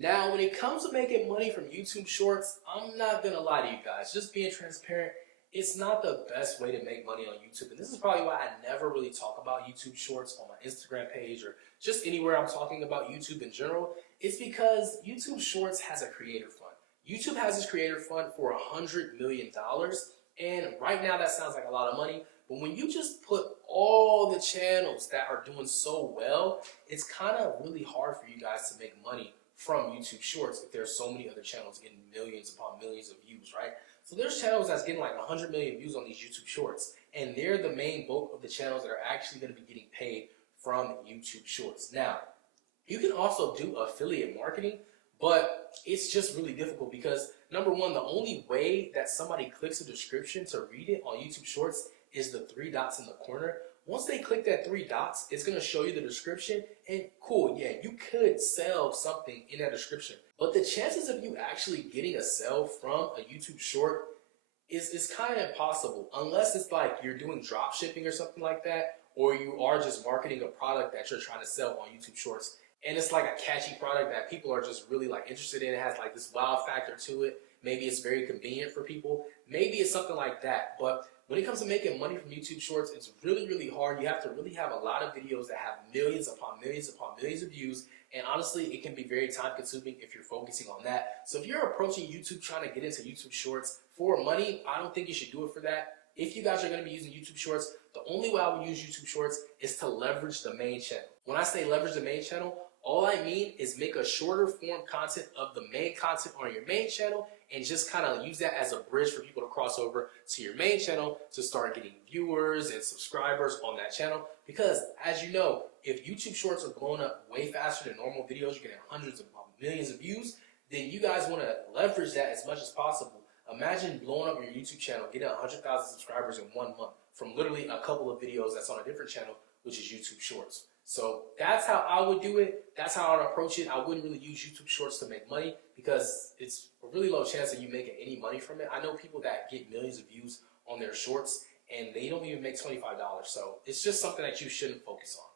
Now, when it comes to making money from YouTube Shorts, I'm not gonna lie to you guys. Just being transparent, it's not the best way to make money on YouTube. And this is probably why I never really talk about YouTube Shorts on my Instagram page or just anywhere I'm talking about YouTube in general. It's because YouTube Shorts has a creator fund. YouTube has this creator fund for $100 million. And right now that sounds like a lot of money. But when you just put all the channels that are doing so well, it's kind of really hard for you guys to make money from YouTube Shorts if there's so many other channels getting millions upon millions of views, right? So there's channels that's getting like 100 million views on these YouTube Shorts, and they're the main bulk of the channels that are actually going to be getting paid from YouTube Shorts. Now, you can also do affiliate marketing, but it's just really difficult because number one, the only way that somebody clicks a description to read it on YouTube Shorts is the three dots in the corner. Once they click that three dots, it's going to show you the description, and cool, yeah, you could sell something in that description. But the chances of you actually getting a sale from a YouTube short is kind of impossible, unless it's like you're doing drop shipping or something like that, or you are just marketing a product that you're trying to sell on YouTube Shorts. And it's like a catchy product that people are just really like interested in. It has like this wow factor to it. Maybe it's very convenient for people. Maybe it's something like that. But when it comes to making money from YouTube Shorts, it's really, really hard. You have to really have a lot of videos that have millions upon millions upon millions of views. And honestly, it can be very time consuming if you're focusing on that. So if you're approaching YouTube trying to get into YouTube Shorts for money, I don't think you should do it for that. If you guys are going to be using YouTube Shorts, the only way I would use YouTube Shorts is to leverage the main channel. When I say leverage the main channel, all I mean is make a shorter form content of the main content on your main channel and just kind of use that as a bridge for people to cross over to your main channel to start getting viewers and subscribers on that channel. Because as you know, if YouTube Shorts are blowing up way faster than normal videos, you're getting hundreds of millions of views, then you guys want to leverage that as much as possible. Imagine blowing up your YouTube channel, getting 100,000 subscribers in 1 month from literally a couple of videos that's on a different channel, which is YouTube Shorts. So that's how I would do it. That's how I would approach it. I wouldn't really use YouTube Shorts to make money because it's a really low chance of you making any money from it. I know people that get millions of views on their shorts and they don't even make $25. So it's just something that you shouldn't focus on.